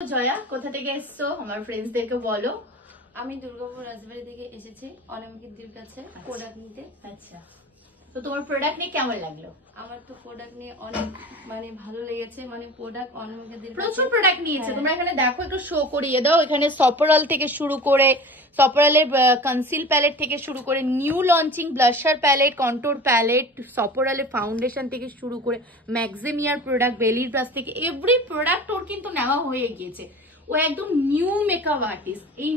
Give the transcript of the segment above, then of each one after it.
জয়া, কোথা থেকে এসছো আমার ফ্রেন্ডসদেরকে বলো। আমি দুর্গাপুর রাজবাড়ি থেকে এসেছি অনামিকাদির কাছে প্রোডাক্ট নিতে। আচ্ছা, তো তোমার প্রোডাক্ট নিয়ে কেমন লাগলো? আমার তো প্রোডাক্ট নিয়ে অনেক ভালো লেগেছে। প্রোডাক্ট অনামিকাদির প্রচুর প্রোডাক্ট নিয়েছে। তোমরা এখানে দেখো, একটু শো করিয়ে দাও। এখানে সপারাল থেকে শুরু করে, সপারালের কনসিল প্যালেট থেকে শুরু করে, new launching blusher palette, contour palette, সপারালের ফাউন্ডেশন থেকে শুরু করে, ম্যাক্সিমিয়ার প্রোডাক্ট, বেলির প্লাস থেকে এভরি প্রোডাক্ট ওর কিন্তু নেওয়া হয়ে গিয়েছে। ও একদম নিউ মেকআপ আর্টিস্ট। এই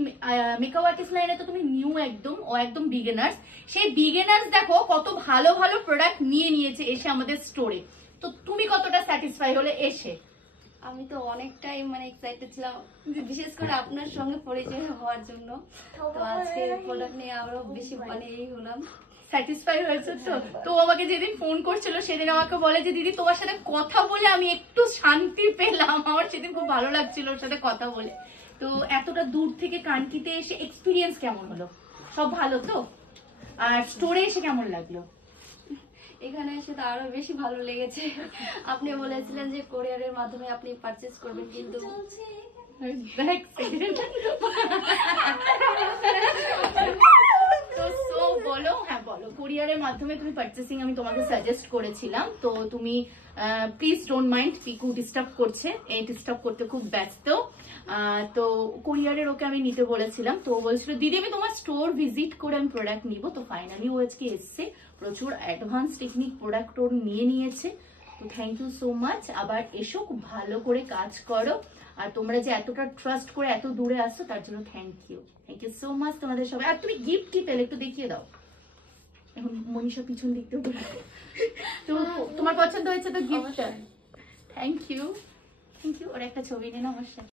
মেকআপ আর্টিস্ট লাইনে তো তুমি নিউ একদম, ও একদম বিগিনার্স। সেই বিগিনার্স দেখো কত ভালো ভালো প্রোডাক্ট নিয়ে নিয়েছে এসে আমাদের স্টোরে। তো তুমি কতটা স্যাটিসফাই হলে এসে? আমি তো অনেকটাই এক্সাইটেড ছিলাম, বিশেষ করে আপনার সঙ্গে পরিচয় হওয়ার জন্য। তো আজকে প্রোডাক্ট নিয়ে আরো বেশি এই হলাম। স্যাটিসফাই হয়েছে তো? তো আমাকে যেদিন ফোন করছিল সেদিন আমাকে বলে যে দিদি তোমার সাথে কথা বলে আমি একটু শান্তি পেলাম। আমার সেদিন খুব ভালো লাগছিল ওর সাথে কথা বলে। তো এতটা দূর থেকে কানকিতে এসে এক্সপিরিয়েন্স কেমন হলো? সব ভালো তো? আর স্টোরে এসে কেমন লাগলো? এখানে এসে তো আরো বেশি ভালো লেগেছে। আপনি বলেছিলেন যে কোরিয়ারের মাধ্যমে আপনি পারচেজ করবেন, কিন্তু বলো। হ্যাঁ বলো, কোরিয়ারের মাধ্যমে তুমি পারচেসিং আমি তোমাকে সাজেস্ট করেছিলাম। তো তুমি please don't mind, Piku disturb করছে, এই ডিস্টার্ব করতে খুব ব্যস্ত। তো কোরিয়ারের ওকে আমি নিতে বলেছিলাম। তো বলছিল দিদি আমি তোমার স্টোর ভিজিট করে আমি প্রোডাক্ট নিব। তো ফাইনালি ও আজকে এসছে, প্রচুর অ্যাডভান্স টেকনিক প্রোডাক্ট ওর নিয়ে নিয়েছে। তো থ্যাংক ইউ সো মাচ। আবার এসো, খুব ভালো করে কাজ করো। আর তোমরা যে এতটা ট্রাস্ট করে এত দূরে আসছো তার জন্য থ্যাংক ইউ সো মাচ তোমাদের সবাই। আর তুমি গিফট কি পেলে একটু দেখিয়ে দাও। এখন মনীষা পিছন দিক থেকে তো তোমার পছন্দ হয়েছে তো গিফটটা? Thank you. ওর একটা ছবি নিন আমার সাথে।